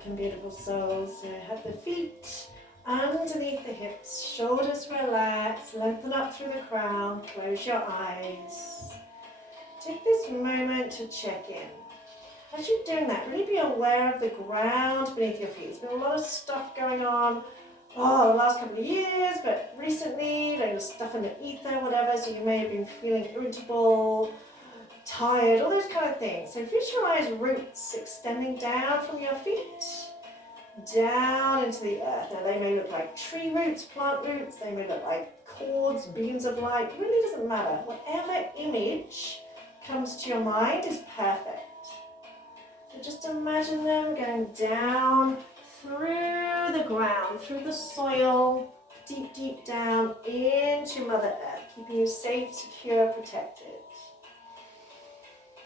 Welcome, beautiful souls. So have the feet underneath the hips, shoulders relaxed, lengthen up through the crown, close your eyes. Take this moment to check in. As you're doing that, really be aware of the ground beneath your feet. There's been a lot of stuff going on the last couple of years, but recently there's stuff in the ether, whatever, so you may have been feeling irritable, tired, all those kind of things. So visualize roots extending down from your feet, down into the earth. Now they may look like tree roots, plant roots, they may look like cords, beams of light, it really doesn't matter. Whatever image comes to your mind is perfect. So just imagine them going down through the ground, through the soil, deep, deep down into Mother Earth, keeping you safe, secure, protected.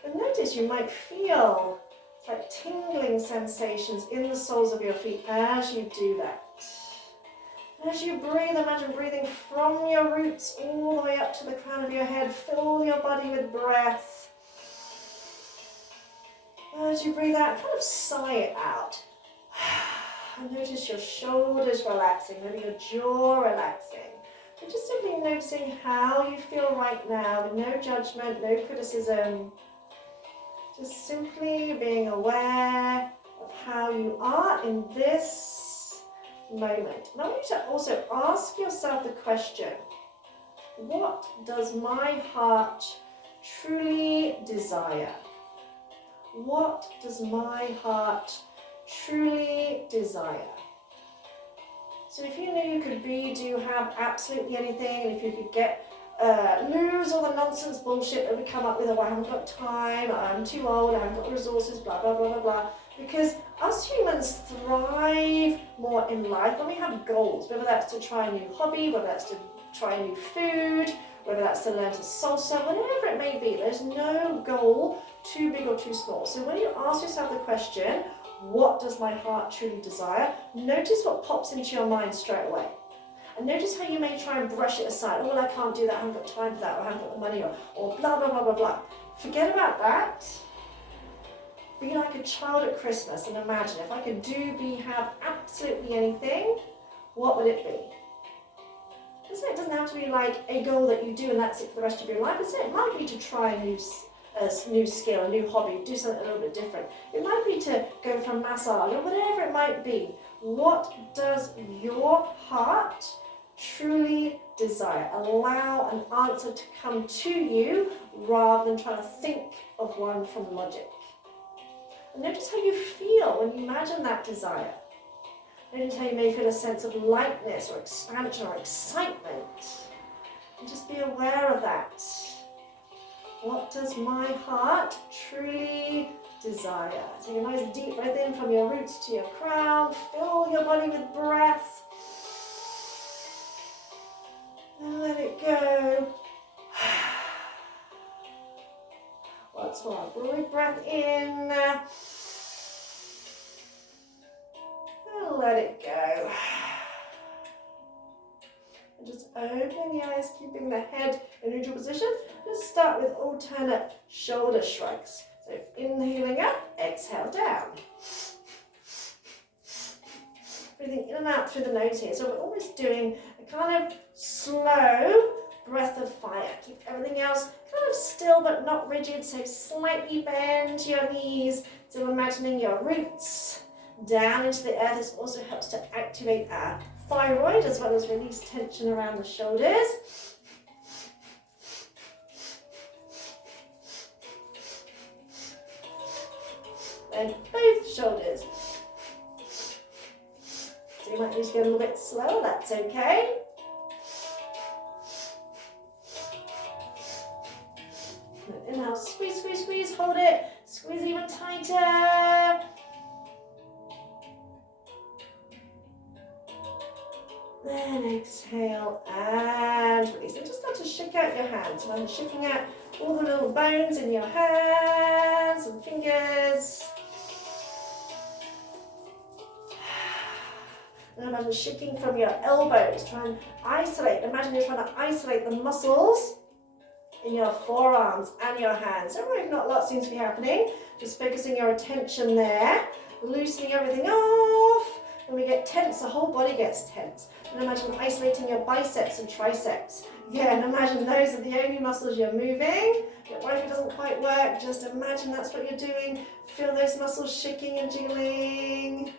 And notice you might feel like tingling sensations in the soles of your feet as you do that. As you breathe, imagine breathing from your roots all the way up to the crown of your head. Fill your body with breath. As you breathe out, kind of sigh it out. And notice your shoulders relaxing, maybe your jaw relaxing. So just simply noticing how you feel right now, with no judgment, no criticism. Just simply being aware of how you are in this moment. And I want you to also ask yourself the question, what does my heart truly desire? What does my heart truly desire? So if you knew you could do have absolutely anything, and if you could get lose all the nonsense bullshit that we come up with, oh, I haven't got time, I'm too old, I haven't got resources, blah, blah, blah, blah, blah. Because us humans thrive more in life when we have goals, whether that's to try a new hobby, whether that's to try a new food, whether that's to learn to salsa, whatever it may be. There's no goal too big or too small. So when you ask yourself the question, what does my heart truly desire? Notice what pops into your mind straight away. And notice how you may try and brush it aside. Oh, well, I can't do that, I haven't got time for that, or I haven't got the money, or blah, blah, blah, blah, blah. Forget about that. Be like a child at Christmas and imagine, if I could have absolutely anything, what would it be? It doesn't have to be like a goal that you do and that's it for the rest of your life. It might be to try a new skill, a new hobby, do something a little bit different. It might be to go for a massage or whatever it might be. What does your heart truly desire? Allow an answer to come to you rather than trying to think of one from logic. And notice how you feel when you imagine that desire. Notice how you may feel a sense of lightness or expansion or excitement. And just be aware of that. What does my heart truly desire? Take a nice deep breath in from your roots to your crown. Fill your body with breath. And let it go. Once more, big breath in. And let it go. And just open the eyes, keeping the head in neutral position. Let's start with alternate shoulder shrugs. So inhaling up, exhale down. Breathing in and out through the nose here. So we're almost doing a kind of slow breath of fire. Keep everything else kind of still but not rigid. So slightly bend your knees. So imagining your roots down into the earth. This also helps to activate our thyroid as well as release tension around the shoulders. And both shoulders. So you might need to go a little bit slower, that's okay. Inhale, squeeze, squeeze, squeeze, hold it, squeeze even tighter. Then exhale and release. And just start to shake out your hands. I'm shaking out all the little bones in your hands and fingers. And imagine shaking from your elbows. Try and isolate. Imagine you're trying to isolate the muscles in your forearms and your hands. So if not, a lot seems to be happening. Just focusing your attention there. loosening everything off. When we get tense, the whole body gets tense. And imagine isolating your biceps and triceps. Yeah, and imagine those are the only muscles you're moving. Don't worry if it doesn't quite work, just imagine that's what you're doing. Feel those muscles shaking and jiggling.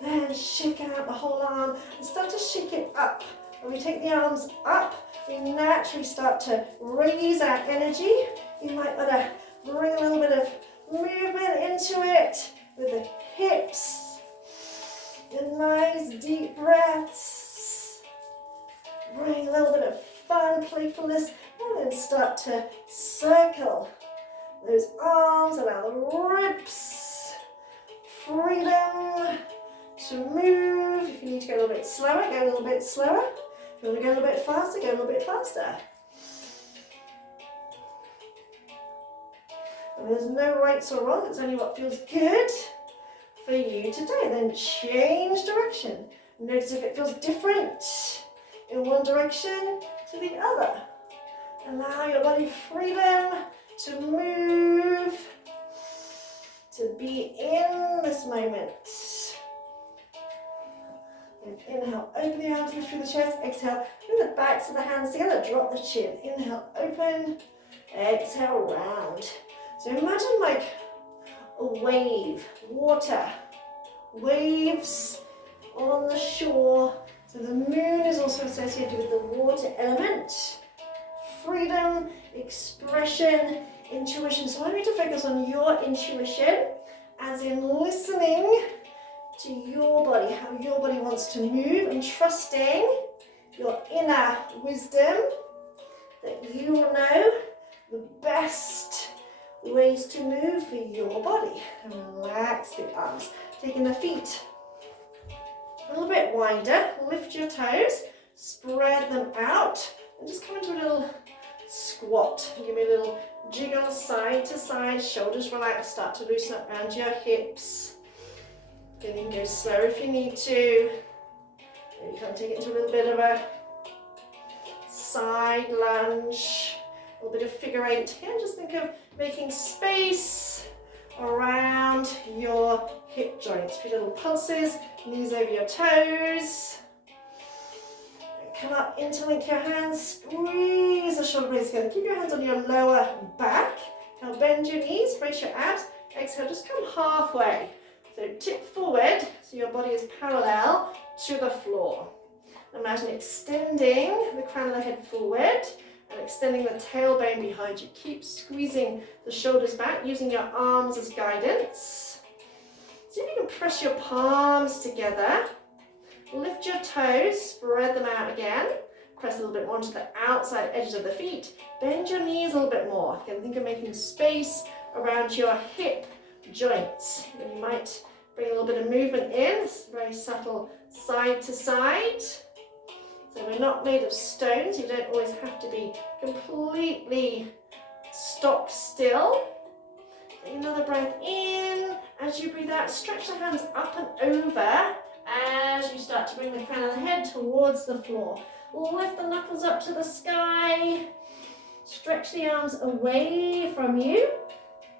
Then shake out the whole arm and start to shake it up. When we take the arms up, we naturally start to raise our energy. You might want to bring a little bit of movement into it with the hips. And nice deep breaths. Bring a little bit of fun, playfulness, and then start to circle those arms around the ribs. Freedom to move. If you need to go a little bit slower, go a little bit slower. If you want to go a little bit faster, go a little bit faster. And there's no rights or wrong, it's only what feels good for you today. Then change direction. Notice if it feels different in one direction to the other. Allow your body freedom to move, to be in this moment. And inhale, open the arms, lift through the chest. Exhale, bring the backs of the hands together, drop the chin. Inhale, open. Exhale, round. So imagine like a wave, water, waves on the shore. So the moon is also associated with the water element. Freedom, expression, intuition. So I want you to focus on your intuition, as in listening to your body, how your body wants to move, and trusting your inner wisdom that you will know the best ways to move for your body. And relax the arms, taking the feet a little bit wider, lift your toes, spread them out, and just come into a little squat. Give me a little jiggle side to side, shoulders relaxed, start to loosen up around your hips. Then you can go slower if you need to. Then you can take it into a little bit of a side lunge, a little bit of figure eight. Again, just think of making space around your hip joints. A few little pulses, knees over your toes. Come up, interlink your hands, squeeze the shoulder blades together. Keep your hands on your lower back. Now bend your knees, brace your abs. Exhale, just come halfway. So tip forward, so your body is parallel to the floor. Imagine extending the crown of the head forward and extending the tailbone behind you. Keep squeezing the shoulders back, using your arms as guidance. See if you can press your palms together. Lift your toes, spread them out again. Press a little bit more onto the outside edges of the feet. Bend your knees a little bit more. Again, think of making space around your hip joints. And you might bring a little bit of movement in, very subtle side to side. So we're not made of stone, so you don't always have to be completely stock still. Take another breath in. As you breathe out, stretch the hands up and over as you start to bring the crown of the head towards the floor. Lift the knuckles up to the sky. Stretch the arms away from you.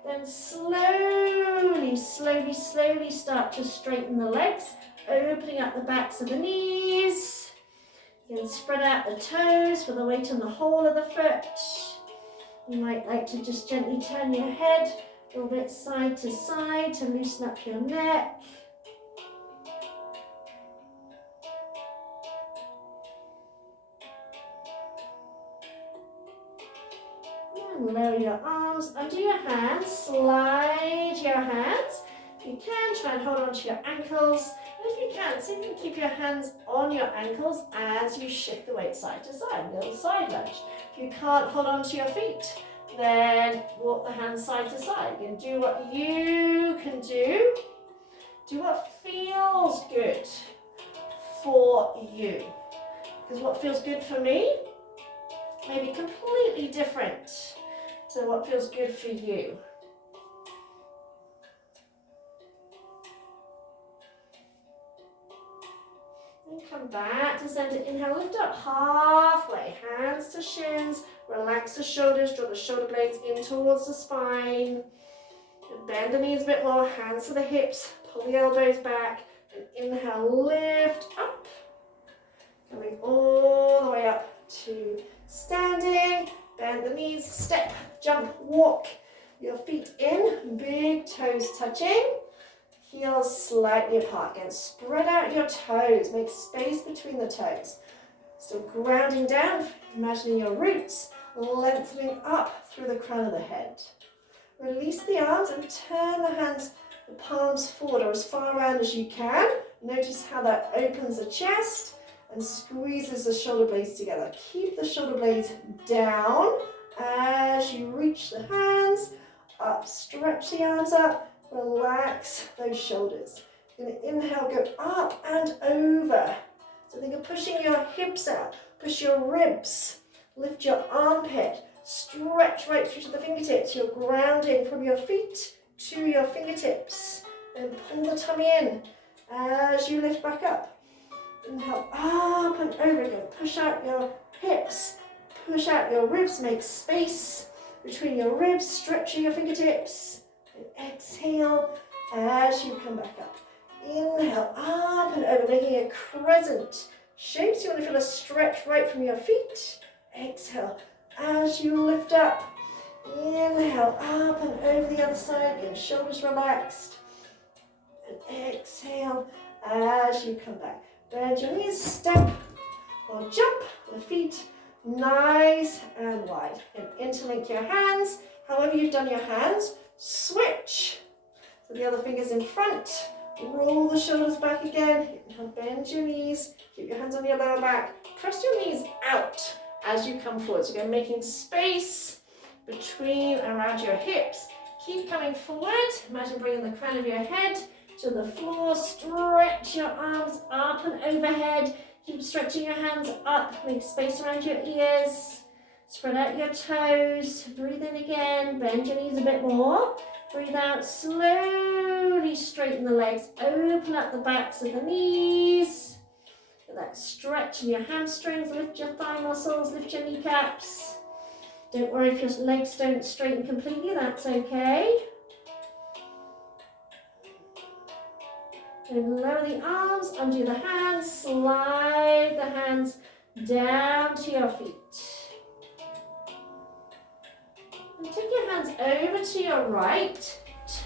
Then slowly start to straighten the legs, opening up the backs of the knees. You can spread out the toes for the weight on the whole of the foot. You might like to just gently turn your head a little bit side to side to loosen up your neck. And lower your arms under your hands, slide your hands. If you can, try and hold on to your ankles. And if you can, see if you can keep your hands on your ankles as you shift the weight side to side, a little side lunge. If you can't hold on to your feet, then walk the hands side to side. You can do what you can do. Do what feels good for you. Because what feels good for me may be completely different to what feels good for you. And come back to center. Inhale, lift up halfway, hands to shins. Relax the shoulders, draw the shoulder blades in towards the spine. Bend the knees a bit more, hands to the hips, pull the elbows back, and inhale, lift up. Coming all the way up to standing, bend the knees, step, jump, walk. Your feet in, big toes touching, heels slightly apart. Again, spread out your toes, make space between the toes. So grounding down, imagining your roots lengthening up through the crown of the head. Release the arms and turn the hands, the palms forward or as far around as you can. Notice how that opens the chest and squeezes the shoulder blades together. Keep the shoulder blades down as you reach the hands up. Stretch the arms up, relax those shoulders. You're going to inhale, go up and over. So think of pushing your hips out, push your ribs, lift your armpit, stretch right through to the fingertips. You're grounding from your feet to your fingertips. Then pull the tummy in as you lift back up. Inhale up and over again. Push out your hips, push out your ribs, make space between your ribs, stretching your fingertips. And exhale as you come back up. Inhale up and over, making a crescent shape. So you want to feel a stretch right from your feet. Exhale as you lift up. Inhale up and over the other side. Again, shoulders relaxed. And exhale as you come back. Bend your knees, step or jump the feet nice and wide. And interlink your hands. However you've done your hands, switch. So the other finger's in front. Roll the shoulders back again. Bend your knees. Keep your hands on your lower back. Press your knees out as you come forward. So again, making space between around your hips. Keep coming forward. Imagine bringing the crown of your head to the floor. Stretch your arms up and overhead. Keep stretching your hands up. Make space around your ears. Spread out your toes. Breathe in again. Bend your knees a bit more. Breathe out. Slowly straighten the legs. Open up the backs of the knees. Get that stretch in your hamstrings. Lift your thigh muscles. Lift your kneecaps. Don't worry if your legs don't straighten completely. That's okay. And lower the arms, undo the hands, slide the hands down to your feet. And take your hands over to your right,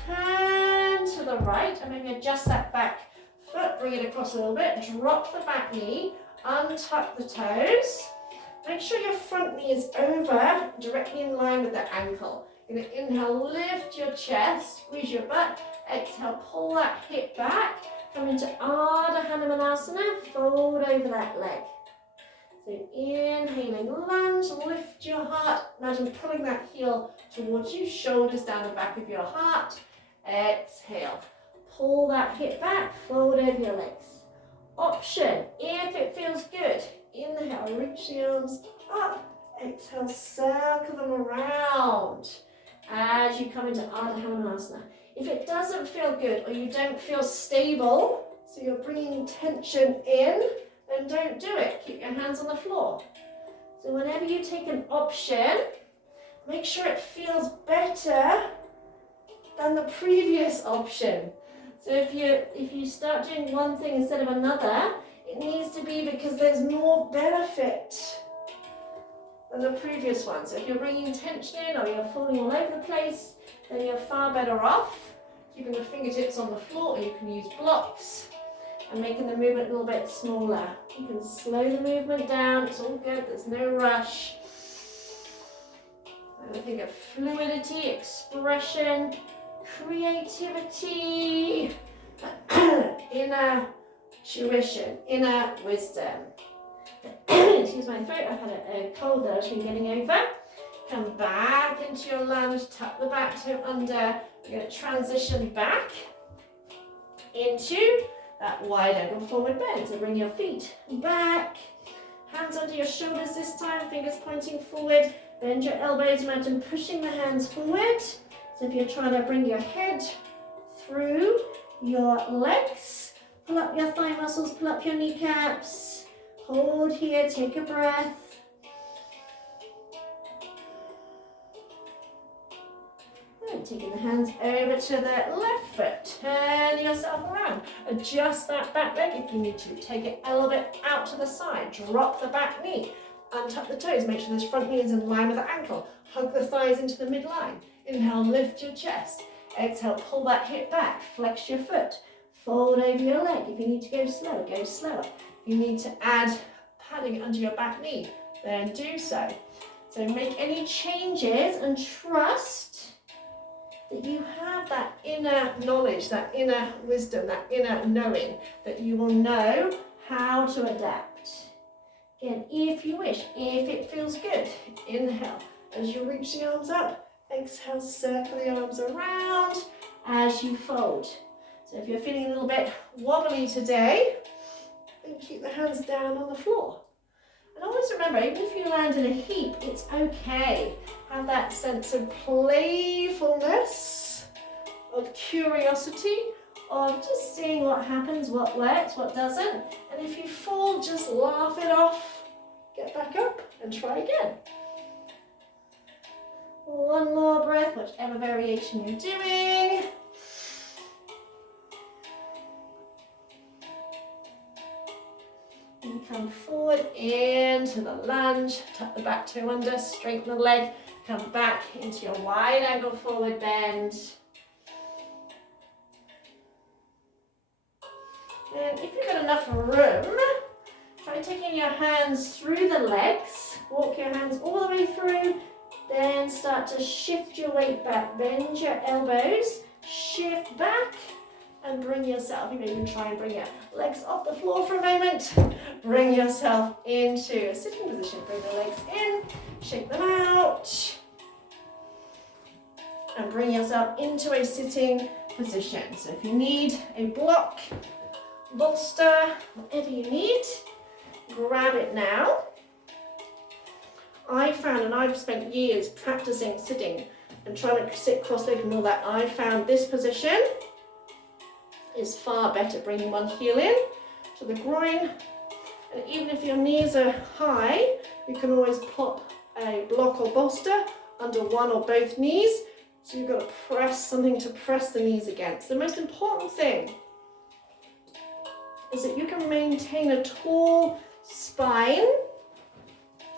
turn to the right, and maybe adjust that back foot, bring it across a little bit, drop the back knee, untuck the toes. Make sure your front knee is over, directly in line with the ankle. You're going to inhale, lift your chest, squeeze your butt. Exhale, pull that hip back. Come into Ardha Hanumanasana, fold over that leg. So inhaling, lunge, lift your heart. Imagine pulling that heel towards you, shoulders down the back of your heart. Exhale, pull that hip back, fold over your legs. Option, if it feels good, inhale, reach the arms up. Exhale, circle them around as you come into Ardha Hanumanasana. If it doesn't feel good or you don't feel stable, so you're bringing tension in, then don't do it. Keep your hands on the floor. So whenever you take an option, make sure it feels better than the previous option. So if you start doing one thing instead of another, it needs to be because there's more benefit than the previous one. So if you're bringing tension in or you're falling all over the place, then you're far better off keeping the fingertips on the floor, or you can use blocks and making the movement a little bit smaller. You can slow the movement down, it's all good, there's no rush. And I think of fluidity, expression, creativity, inner tuition, inner wisdom. Excuse my throat, I've had a cold that I've been getting over. Come back into your lunge, tuck the back toe under. We're going to transition back into that wide angle forward bend. So bring your feet back, hands under your shoulders this time, fingers pointing forward. Bend your elbows, imagine pushing the hands forward. So if you're trying to bring your head through your legs, pull up your thigh muscles, pull up your kneecaps. Hold here, take a breath. Good. taking the hands over to the left foot. Turn yourself around. Adjust that back leg if you need to. Take it a little bit out to the side. Drop the back knee. Untuck the toes. Make sure this front knee is in line with the ankle. Hug the thighs into the midline. Inhale, lift your chest. Exhale, pull that hip back. Flex your foot. Fold over your leg. If you need to go slower, go slower. If you need to add padding under your back knee, then do so. So make any changes and trust that you have that inner knowledge, that inner wisdom, that inner knowing, that you will know how to adapt. Again, if you wish, if it feels good, inhale as you reach the arms up, exhale, circle the arms around as you fold. So if you're feeling a little bit wobbly today, then keep the hands down on the floor. And always remember, even if you land in a heap, it's okay. Have that sense of playfulness, of curiosity, of just seeing what happens, what works, what doesn't. And if you fall, just laugh it off, get back up and try again. One more breath, whichever variation you're doing. And come forward into the lunge, tuck the back toe under, straighten the leg, come back into your wide angle forward bend. And if you've got enough room, try taking your hands through the legs, walk your hands all the way through, then start to shift your weight back, bend your elbows, shift back, and bring yourself, you may even try and bring your legs off the floor for a moment. Bring yourself into a sitting position. Bring the legs in, shake them out. And bring yourself into a sitting position. So if you need a block, bolster, whatever you need, grab it now. I found, and I've spent years practicing sitting and trying to sit cross-legged and all that, I found this position is far better, bringing one heel in to the groin, and even if your knees are high, you can always plop a block or bolster under one or both knees, so you've got to press something to press the knees against. The most important thing is that you can maintain a tall spine.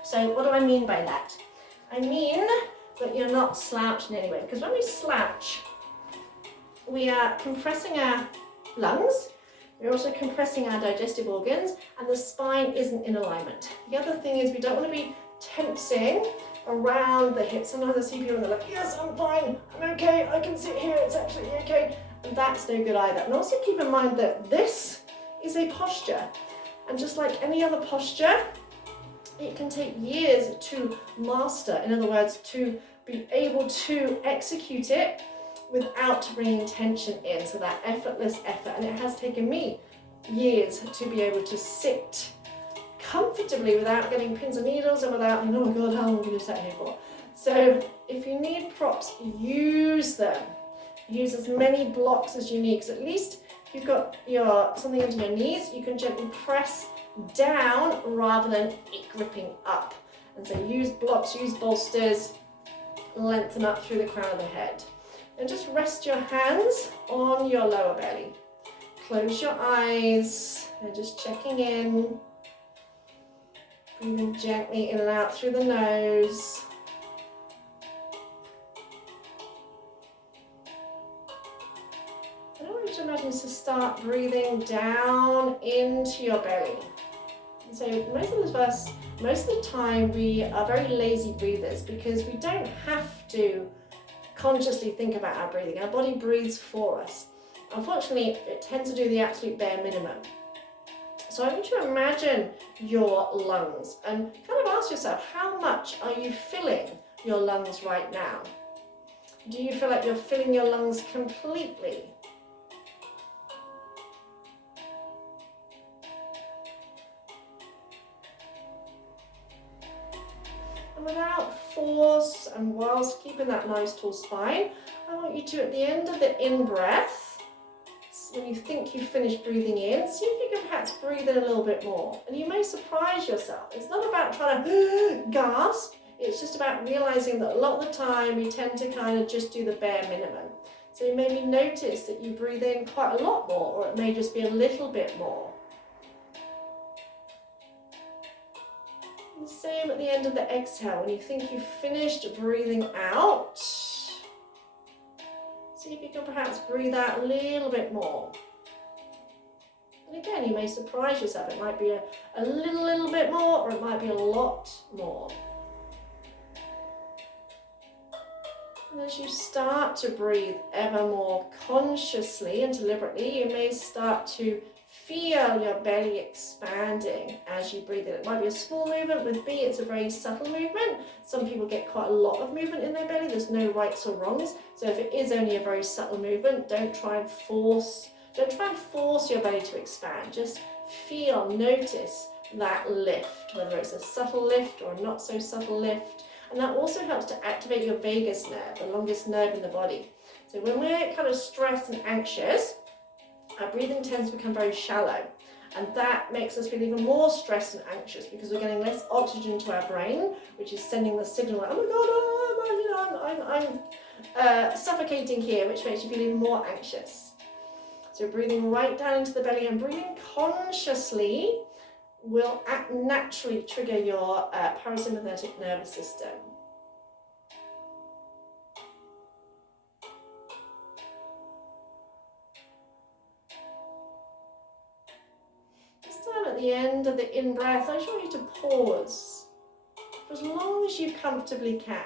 So what do I mean by that? I mean that you're not slouched in any way, because when we slouch, we are compressing our lungs, we're also compressing our digestive organs, and the spine isn't in alignment. The other thing is we don't want to be tensing around the hips. Sometimes I see people and they're like, yes, I'm fine, I'm okay, I can sit here, it's absolutely okay. And that's no good either. And also keep in mind that this is a posture. And just like any other posture, it can take years to master. In other words, to be able to execute it without bringing tension in, so that effortless effort. And it has taken me years to be able to sit comfortably without getting pins and needles and without, oh my God, how long have you sat here for? So if you need props, use them. Use as many blocks as you need, because at least if you've got something under your knees, you can gently press down rather than it gripping up. And so use blocks, use bolsters, lengthen up through the crown of the head. And just rest your hands on your lower belly. Close your eyes and just checking in. Breathing gently in and out through the nose. And I want you to imagine to start breathing down into your belly. And so most of the time we are very lazy breathers, because we don't have to consciously think about our breathing. Our body breathes for us. Unfortunately, it tends to do the absolute bare minimum. So I want you to imagine your lungs and kind of ask yourself, how much are you filling your lungs right now? Do you feel like you're filling your lungs completely? And without force and whilst keeping that nice tall spine, I want you to, at the end of the in-breath, when you think you've finished breathing in, see if you can perhaps breathe in a little bit more. And you may surprise yourself. It's not about trying to gasp. It's just about realizing that a lot of the time we tend to kind of just do the bare minimum. So you maybe notice that you breathe in quite a lot more, or it may just be a little bit more. And the same at the end of the exhale, when you think you've finished breathing out, see if you can perhaps breathe out a little bit more. And again, you may surprise yourself. It might be a little bit more, or it might be a lot more. And as you start to breathe ever more consciously and deliberately, you may start to feel your belly expanding as you breathe in. It might be a small movement. With me, it's a very subtle movement. Some people get quite a lot of movement in their belly. There's no rights or wrongs. So if it is only a very subtle movement, don't try and force your belly to expand. Just feel, notice that lift, whether it's a subtle lift or a not so subtle lift. And that also helps to activate your vagus nerve, the longest nerve in the body. So when we're kind of stressed and anxious, our breathing tends to become very shallow. And that makes us feel even more stressed and anxious because we're getting less oxygen to our brain, which is sending the signal like, oh my God, I'm suffocating here, which makes you feel even more anxious. So breathing right down into the belly and breathing consciously will naturally trigger your parasympathetic nervous system. This time at the end of the in-breath, I just want you to pause for as long as you comfortably can.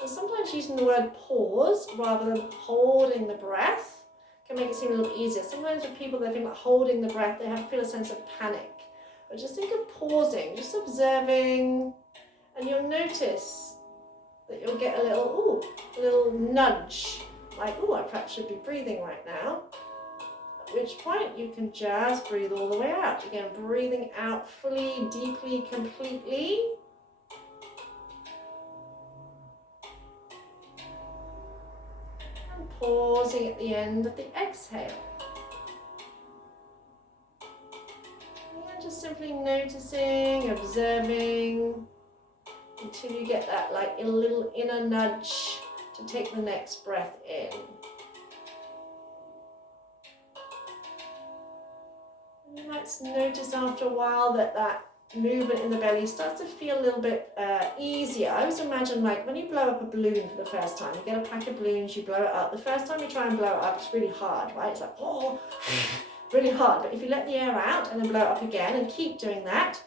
And sometimes using the word pause rather than holding the breath can make it seem a little easier. Sometimes with people that think like holding the breath, they feel a sense of panic. But just think of pausing, just observing, and you'll notice that you'll get a little nudge, like, I perhaps should be breathing right now. At which point you can just breathe all the way out. Again, breathing out fully, deeply, completely. And pausing at the end of the exhale. Just simply noticing, observing, until you get that like a little inner nudge to take the next breath in. And you might notice after a while that movement in the belly starts to feel a little bit easier. I always imagine like when you blow up a balloon for the first time, you get a pack of balloons, you blow it up. The first time you try and blow it up, it's really hard, right? It's like, really hard, but if you let the air out and then blow it up again and keep doing that,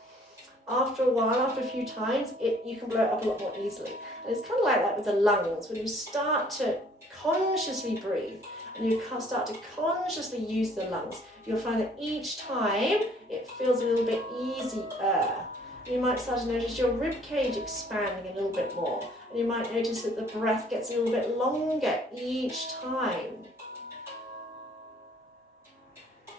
after a while, after a few times, you can blow it up a lot more easily. And it's kind of like that with the lungs. When you start to consciously breathe and you start to consciously use the lungs, you'll find that each time it feels a little bit easier. You might start to notice your rib cage expanding a little bit more, and you might notice that the breath gets a little bit longer each time.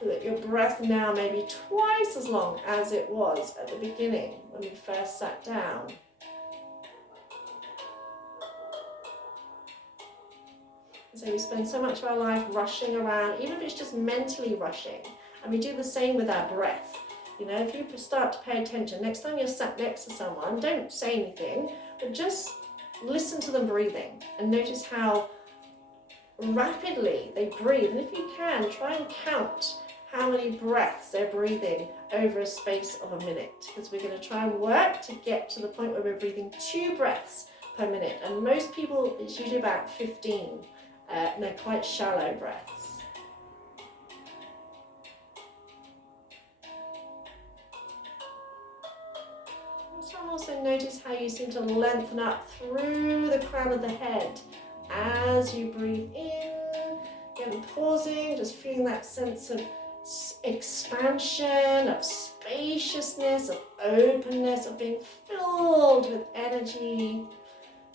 So that your breath now may be twice as long as it was at the beginning when you first sat down. So we spend so much of our life rushing around, even if it's just mentally rushing. And we do the same with our breath. You know, if you start to pay attention, next time you're sat next to someone, don't say anything, but just listen to them breathing and notice how rapidly they breathe. And if you can, try and count how many breaths they're breathing over a space of a minute, because we're going to try and work to get to the point where we're breathing 2 breaths per minute, and most people it's usually about 15, and they're quite shallow breaths. Also notice how you seem to lengthen up through the crown of the head as you breathe in. Again, pausing, just feeling that sense of expansion, of spaciousness, of openness, of being filled with energy.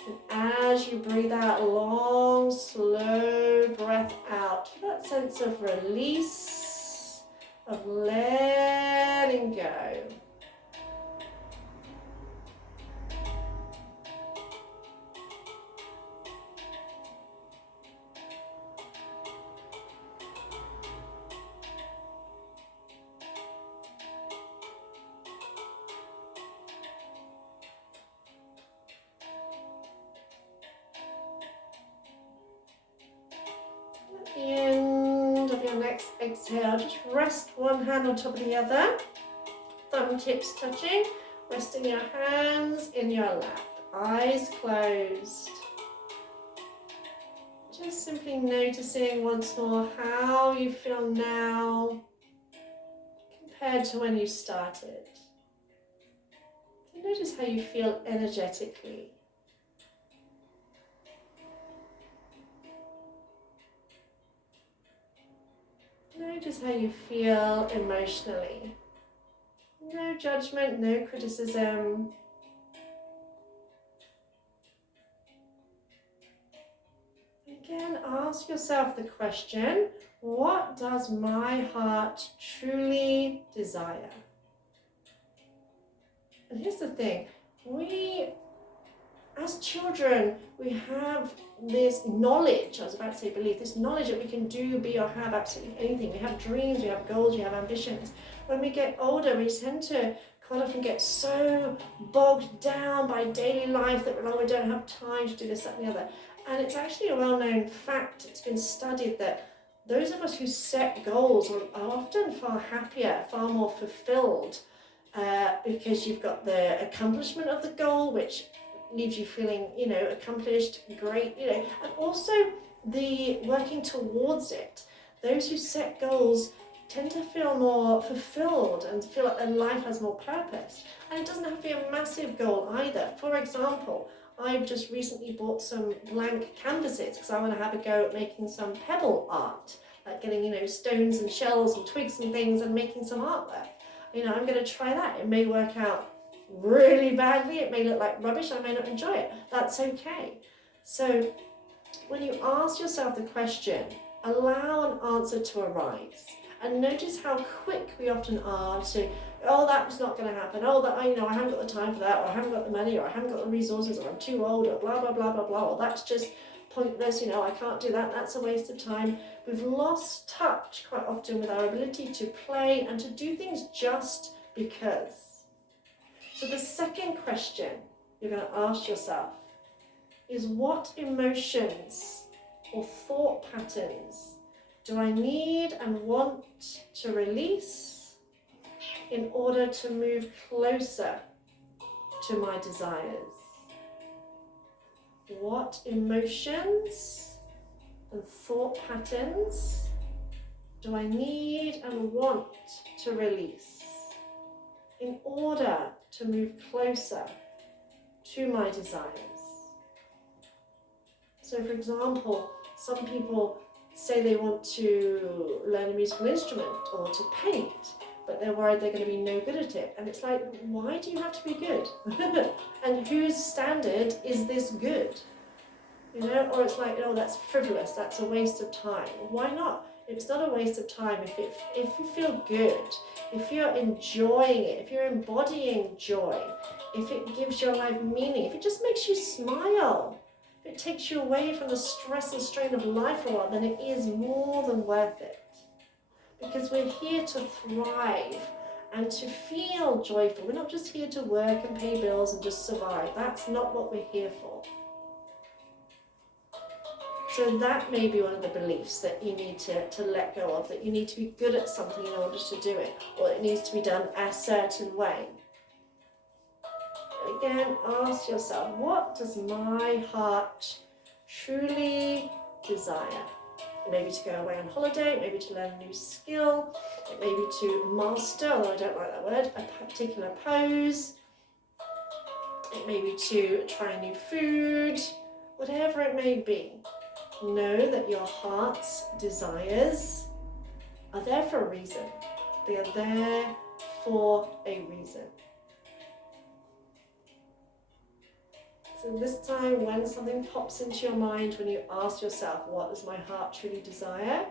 And as you breathe out, long, slow breath out, that sense of release, of letting go. At the end of your next exhale, just rest one hand on top of the other, thumb tips touching, resting your hands in your lap, eyes closed. Just simply noticing once more how you feel now compared to when you started. Notice how you feel energetically. Notice how you feel emotionally. No judgment, no criticism. Again, ask yourself the question, what does my heart truly desire? And here's the thing, as children, we have this knowledge, I was about to say belief, this knowledge that we can do, be or have absolutely anything. We have dreams, we have goals, we have ambitions. When we get older, we tend to quite often get so bogged down by daily life that we don't have time to do this, that and the other. And it's actually a well-known fact, it's been studied that those of us who set goals are often far happier, far more fulfilled, because you've got the accomplishment of the goal, which leaves you feeling, accomplished, great, and also the working towards it. Those who set goals tend to feel more fulfilled and feel like their life has more purpose. And it doesn't have to be a massive goal either. For example, I've just recently bought some blank canvases because I want to have a go at making some pebble art, like getting, stones and shells and twigs and things and making some artwork. I'm going to try that. It may work out really badly, it may look like rubbish, I may not enjoy it. That's okay. So when you ask yourself the question, allow an answer to arise. And notice how quick we often are to, oh, that's not going to happen. Oh, that I haven't got the time for that, or I haven't got the money, or I haven't got the resources, or I'm too old, or blah, blah, blah, blah, blah, or that's just pointless, I can't do that, that's a waste of time. We've lost touch quite often with our ability to play and to do things just because. So the second question you're going to ask yourself is, what emotions or thought patterns do I need and want to release in order to move closer to my desires? What emotions and thought patterns do I need and want to release in order to move closer to my desires? So for example, some people say they want to learn a musical instrument or to paint, but they're worried they're going to be no good at it. And it's like, why do you have to be good? And whose standard is this good? Or it's like, that's frivolous, that's a waste of time. Why not? It's not a waste of time if you feel good, if you're enjoying it, if you're embodying joy, if it gives your life meaning, if it just makes you smile, if it takes you away from the stress and strain of life for a while, then it is more than worth it. Because we're here to thrive and to feel joyful. We're not just here to work and pay bills and just survive. That's not what we're here for. So that may be one of the beliefs that you need to let go of, that you need to be good at something in order to do it, or it needs to be done a certain way. Again, ask yourself, what does my heart truly desire? Maybe to go away on holiday, maybe to learn a new skill, maybe to master, although I don't like that word, a particular pose. It may be to try new food, whatever it may be. Know that your heart's desires are there for a reason. They are there for a reason. So this time, when something pops into your mind, when you ask yourself, what does my heart truly desire?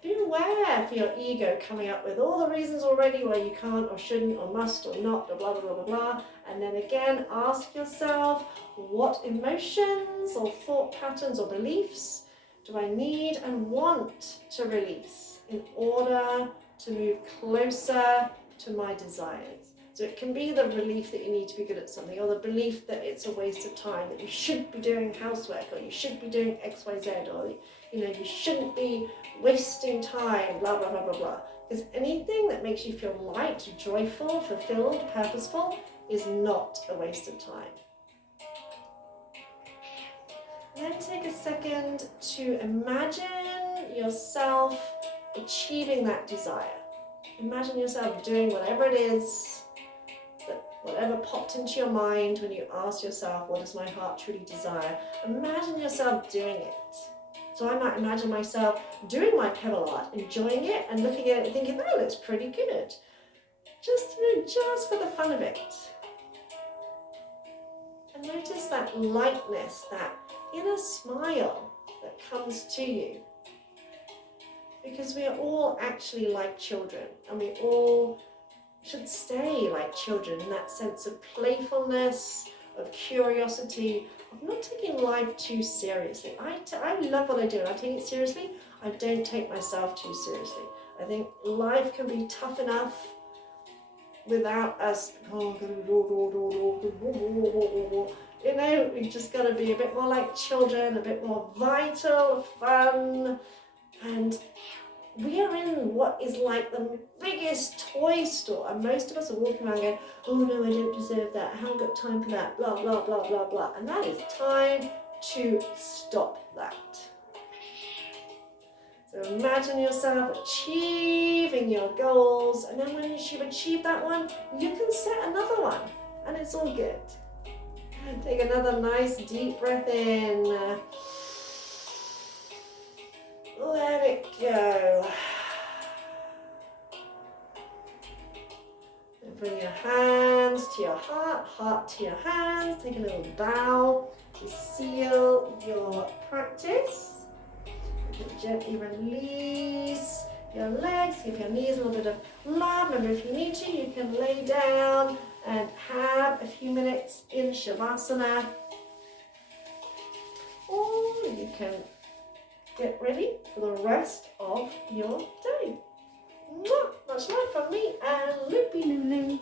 Be aware for your ego coming up with all the reasons already why you can't or shouldn't or must or not or blah, blah, blah, blah, blah. And then again, ask yourself, what emotions or thought patterns or beliefs do I need and want to release in order to move closer to my desires? So it can be the belief that you need to be good at something, or the belief that it's a waste of time, that you should be doing housework, or you should be doing X, Y, Z, or you shouldn't be wasting time, blah, blah, blah, blah, blah. Because anything that makes you feel light, joyful, fulfilled, purposeful is not a waste of time. Then take a second to imagine yourself achieving that desire. Imagine yourself doing whatever it is, whatever popped into your mind when you asked yourself, what does my heart truly desire? Imagine yourself doing it. So I might imagine myself doing my pebble art, enjoying it and looking at it and thinking, that looks pretty good. Just for the fun of it. And notice that lightness, that inner smile that comes to you. Because we are all actually like children, and we all should stay like children in that sense of playfulness, of curiosity, of not taking life too seriously. I love what I do and I take it seriously. I don't take myself too seriously. I think life can be tough enough without us, we just got to be a bit more like children, a bit more vital, fun, and we are in what is like the biggest toy store, and most of us are walking around going, oh no, I don't deserve that, I haven't got time for that, blah, blah, blah, blah, blah. And that is time to stop that. So imagine yourself achieving your goals, and then when you've achieved that one, you can set another one, and it's all good. And take another nice deep breath in. Let it go. And bring your hands to your heart, heart to your hands. Take a little bow to seal your practice. You can gently release your legs, give your knees a little bit of love. Remember, if you need to, you can lay down and have a few minutes in Shavasana. Or you can get ready for the rest of your day. Much love from me and Loopy Lulu.